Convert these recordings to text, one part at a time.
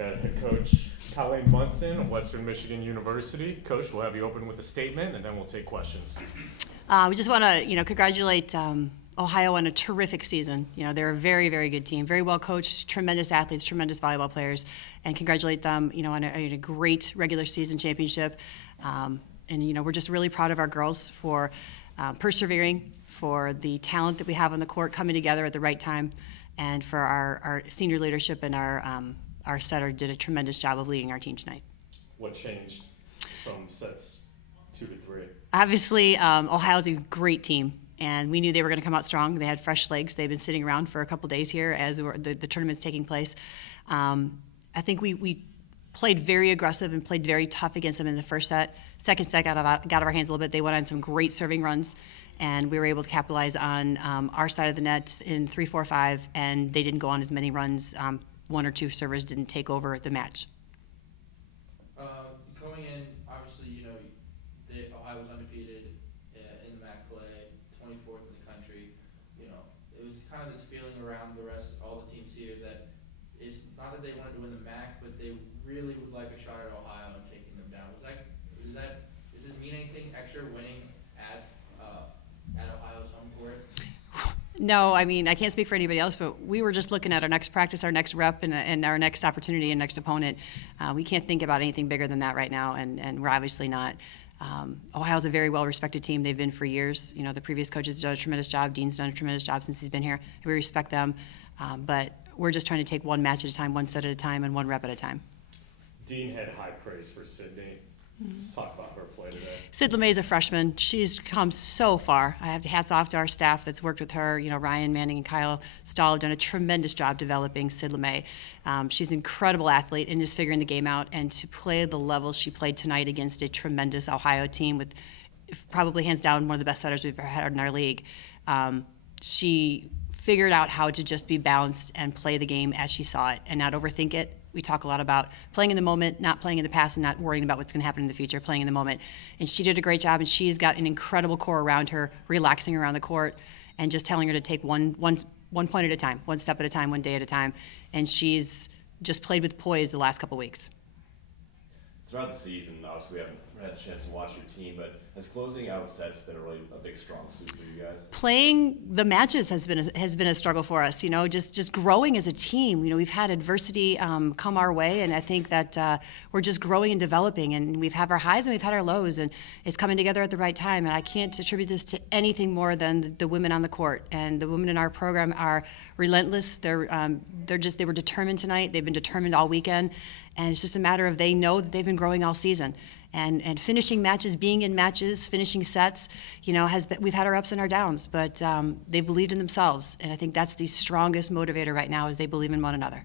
Got head coach Colleen Munson of Western Michigan University. Coach, we'll have you open with a statement, and then we'll take questions. We just want to, congratulate Ohio on a terrific season. They're a very, very good team, very well coached, tremendous athletes, tremendous volleyball players, and congratulate them, on a great regular season championship. And we're just really proud of our girls for persevering, for the talent that we have on the court coming together at the right time, and for our senior leadership and our setter did a tremendous job of leading our team tonight. What changed from sets 2 to 3? Obviously, Ohio's a great team, and we knew they were going to come out strong. They had fresh legs. They've been sitting around for a couple days here as the tournament's taking place. I think we played very aggressive and played very tough against them in the first set. Second set got out of our hands a little bit. They went on some great serving runs, and we were able to capitalize on our side of the net in 3-4-5, and they didn't go on as many runs. 1 or 2 servers didn't take over the match. Going in, obviously, Ohio was undefeated in the MAC play, 24th in the country. It was kind of this feeling around all the teams here that it's not that they wanted to win the MAC, but they really would like a shot at Ohio and taking them down. Does it mean anything extra winning at Ohio's home court? No, I can't speak for anybody else, but we were just looking at our next practice, our next rep, and our next opportunity and next opponent. We can't think about anything bigger than that right now, and we're obviously not. Ohio's a very well-respected team. They've been for years. The previous coach has done a tremendous job. Dean's done a tremendous job since he's been here. We respect them, but we're just trying to take one match at a time, one set at a time, and one rep at a time. Dean had high praise for Sydney. Just talk about her play today. Sid LeMay's a freshman. She's come so far. I have hats off to our staff that's worked with her. Ryan Manning and Kyle Stahl have done a tremendous job developing Sid LeMay. She's an incredible athlete and just figuring the game out. And to play the level she played tonight against a tremendous Ohio team with probably hands down one of the best setters we've ever had in our league, she figured out how to just be balanced and play the game as she saw it and not overthink it. We talk a lot about playing in the moment, not playing in the past, and not worrying about what's going to happen in the future, playing in the moment. And she did a great job, and she's got an incredible core around her, relaxing around the court, and just telling her to take one point at a time, one step at a time, one day at a time. And she's just played with poise the last couple weeks. Throughout the season, obviously we haven't had a chance to watch your team, but has closing out sets been a big strong suit for you guys? Playing the matches has been a struggle for us. Just growing as a team. We've had adversity come our way, and I think that we're just growing and developing. And we've had our highs and we've had our lows, and it's coming together at the right time. And I can't attribute this to anything more than the women on the court. And the women in our program are relentless. They were determined tonight. They've been determined all weekend. And it's just a matter of they know that they've been growing all season. And finishing matches, being in matches, finishing sets, we've had our ups and our downs, but they believed in themselves. And I think that's the strongest motivator right now is they believe in one another.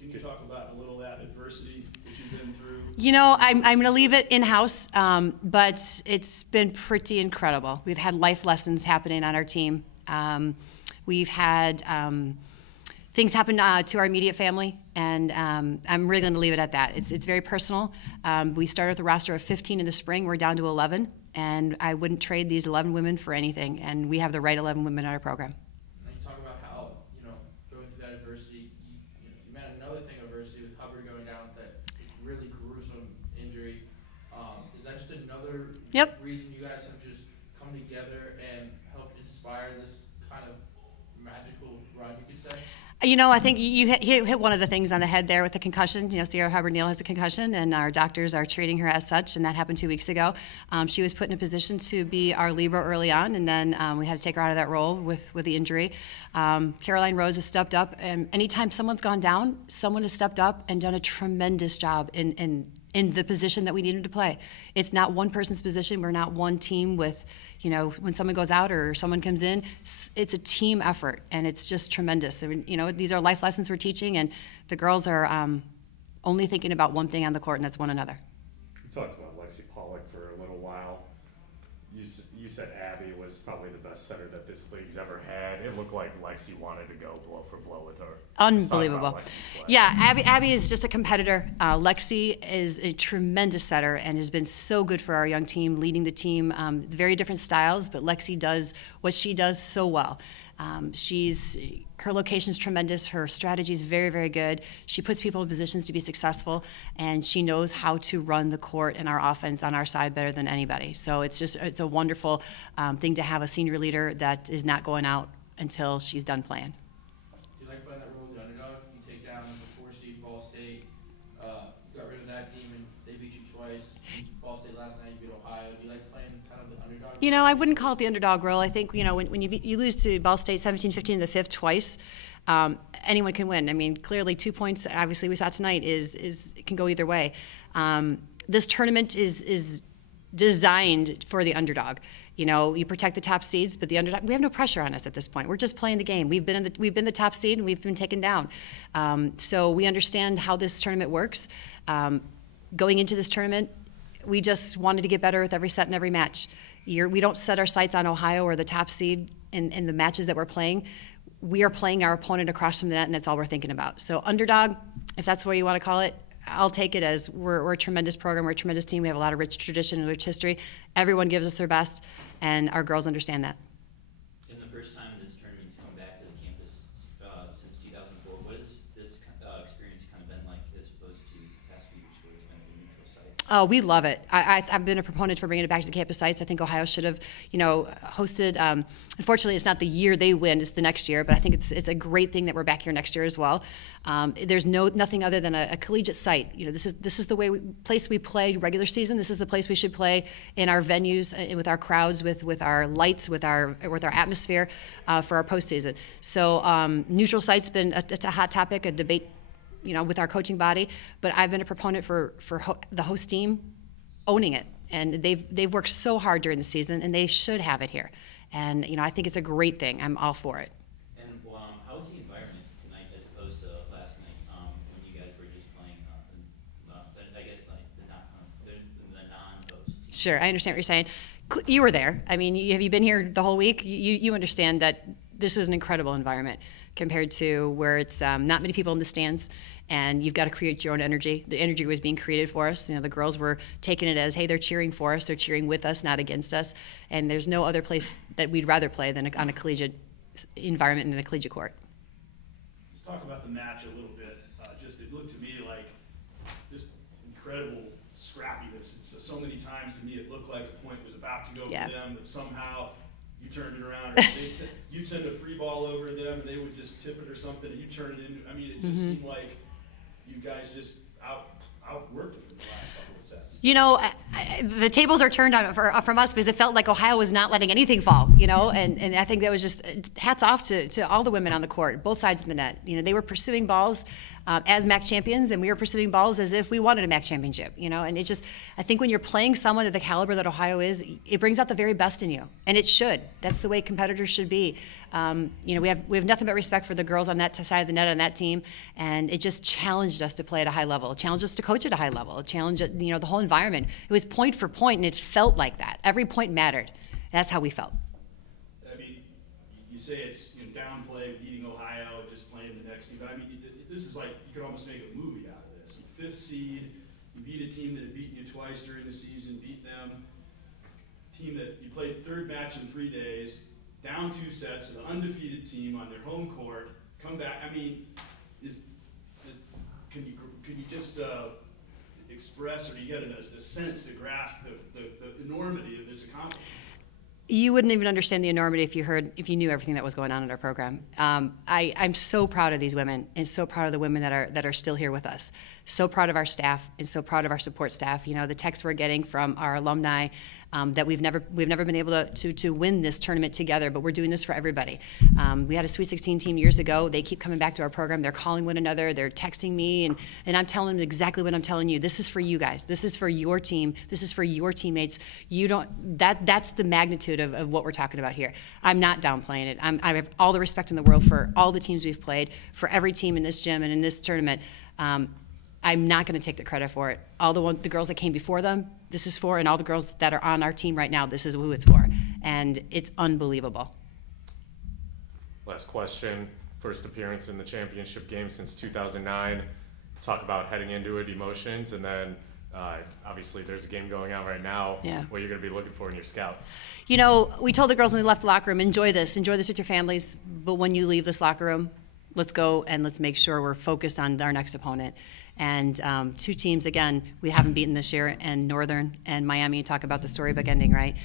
Can you talk about a little of that adversity that you've been through? I'm going to leave it in-house, but it's been pretty incredible. We've had life lessons happening on our team. We've had things happen to our immediate family, and I'm really going to leave it at that. It's very personal. We started with a roster of 15 in the spring. We're down to 11, and I wouldn't trade these 11 women for anything, and we have the right 11 women in our program. Now you talk about how, going through that adversity, you met another thing adversity with Hubbard going down with that really gruesome injury. Is that just another reason you guys have just come together and helped inspire this kind of magical run, you could say? I think you hit one of the things on the head there with the concussion. Sierra Hubbard-Neal has a concussion, and our doctors are treating her as such, and that happened 2 weeks ago. She was put in a position to be our libero early on, and then we had to take her out of that role with the injury. Caroline Rose has stepped up, and anytime someone's gone down, someone has stepped up and done a tremendous job in the position that we needed to play. It's not one person's position. We're not one team with, when someone goes out or someone comes in, it's a team effort, and it's just tremendous. These are life lessons we're teaching, and the girls are only thinking about one thing on the court, and that's one another. We talked about Lexi Pollock for a little while. You said Abby was probably the best setter that this league's ever had. It looked like Lexi wanted to go blow for blow with her. Unbelievable. Yeah, Abby is just a competitor. Lexi is a tremendous setter and has been so good for our young team, leading the team. Very different styles, but Lexi does what she does so well. She's Her location's tremendous. Her strategy is very, very good. She puts people in positions to be successful, and she knows how to run the court and our offense on our side better than anybody. So it's a wonderful thing to have a senior leader that is not going out until she's done playing. Do you like playing that role with the underdog? You take down the 4-seed Ball State, got rid of that team, and they beat you twice. Ball State last night, you beat Ohio. Do you like playing kind of the underdog? You know, I wouldn't call it the underdog role. I think, you know, when you lose to Ball State 17-15 in the fifth twice, anyone can win. I mean, clearly 2 points, obviously we saw tonight, it can go either way. This tournament is designed for the underdog. You know, you protect the top seeds, but the underdog, we have no pressure on us at this point. We're just playing the game. We've been the top seed, and we've been taken down. So we understand how this tournament works. Going into this tournament, we just wanted to get better with every set and every match. We don't set our sights on Ohio or the top seed in the matches that we're playing. We are playing our opponent across from the net, and that's all we're thinking about. So underdog, if that's what you want to call it, I'll take it as we're a tremendous program, we're a tremendous team, we have a lot of rich tradition and rich history. Everyone gives us their best, and our girls understand that. In the first time this tournament's come back to the campus since 2004, what has this experience kind of been like as opposed to the past few years where it's been at the neutral site? Oh, we love it. I've been a proponent for bringing it back to the campus sites. I think Ohio should have, you know, hosted. Unfortunately, it's not the year they win; it's the next year. But I think it's a great thing that we're back here next year as well. There's nothing other than a collegiate site. You know, this is the place we play regular season. This is the place we should play in our venues, with our crowds, with our lights, with our atmosphere for our postseason. So neutral site's been it's a hot topic, a debate, you know, with our coaching body, but I've been a proponent for the host team owning it, and they've worked so hard during the season, and they should have it here. And you know, I think it's a great thing. I'm all for it. And how was the environment tonight as opposed to last night when you guys were just playing? I guess like the non-host team? Sure, I understand what you're saying. You were there. I mean, have you been here the whole week? You understand that this was an incredible environment compared to where it's not many people in the stands, and you've got to create your own energy. The energy was being created for us. You know, the girls were taking it as, hey, they're cheering for us, they're cheering with us, not against us. And there's no other place that we'd rather play than on a collegiate environment and in a collegiate court. Let's talk about the match a little bit. It looked to me like just incredible scrappiness. So many times to me it looked like a point was about to go for them, but somehow you turned it around, or you'd send a free ball over to them, and they would just tip it or something, and you turn it into. I mean, it just seemed like you guys just outworked it in the last couple of sets. You know, the tables are turned on from us because it felt like Ohio was not letting anything fall, you know, and I think that was just hats off to all the women on the court, both sides of the net. You know, they were pursuing balls as MAC champions, and we were pursuing balls as if we wanted a MAC championship, you know, and it just, I think when you're playing someone at the caliber that Ohio is, it brings out the very best in you, and it should. That's the way competitors should be. You know, we have nothing but respect for the girls on that side of the net on that team, and it just challenged us to play at a high level. It challenged us to coach at a high level. It challenged, you know, the whole environment. It was point for point, and it felt like that. Every point mattered. That's how we felt. I mean, you say it's, you know, downplay, beating Ohio, just playing the next team. But I mean, this is like, you could almost make a movie out of this. Fifth seed, you beat a team that had beaten you twice during the season, beat them. Team that you played third match in 3 days, down 2 sets, an undefeated team on their home court, come back. I mean, can you just express, or do you get a sense to grasp the enormity of this accomplishment? You wouldn't even understand the enormity if you knew everything that was going on in our program. I'm so proud of these women, and so proud of the women that are still here with us. So proud of our staff, and so proud of our support staff. You know, the texts we're getting from our alumni that we've never been able to win this tournament together, but we're doing this for everybody. We had a Sweet 16 team years ago. They keep coming back to our program. They're calling one another. They're texting me, and I'm telling them exactly what I'm telling you. This is for you guys. This is for your team. This is for your teammates. That's the magnitude of what we're talking about here. I'm not downplaying it. I have all the respect in the world for all the teams we've played, for every team in this gym and in this tournament. I'm not going to take the credit for it. All the girls that came before them, this is for, and all the girls that are on our team right now, this is who it's for. And it's unbelievable. Last question. First appearance in the championship game since 2009. Talk about heading into it, emotions, and then Obviously, there's a game going on right now. Yeah. What you're going to be looking for in your scout? You know, we told the girls when we left the locker room, enjoy this with your families, but when you leave this locker room, let's go and let's make sure we're focused on our next opponent. And two teams, again, we haven't beaten this year, and Northern and Miami, talk about the storybook ending, right?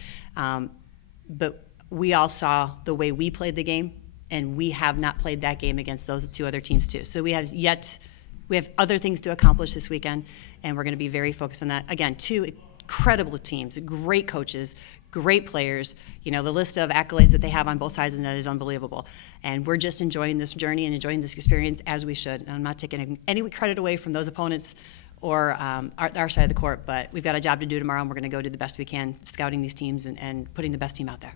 But we all saw the way we played the game, and we have not played that game against those two other teams too. So we have other things to accomplish this weekend, and we're going to be very focused on that. Again, two incredible teams, great coaches, great players. You know, the list of accolades that they have on both sides of the net is unbelievable. And we're just enjoying this journey and enjoying this experience as we should. And I'm not taking any credit away from those opponents or our side of the court, but we've got a job to do tomorrow, and we're going to go do the best we can scouting these teams and putting the best team out there.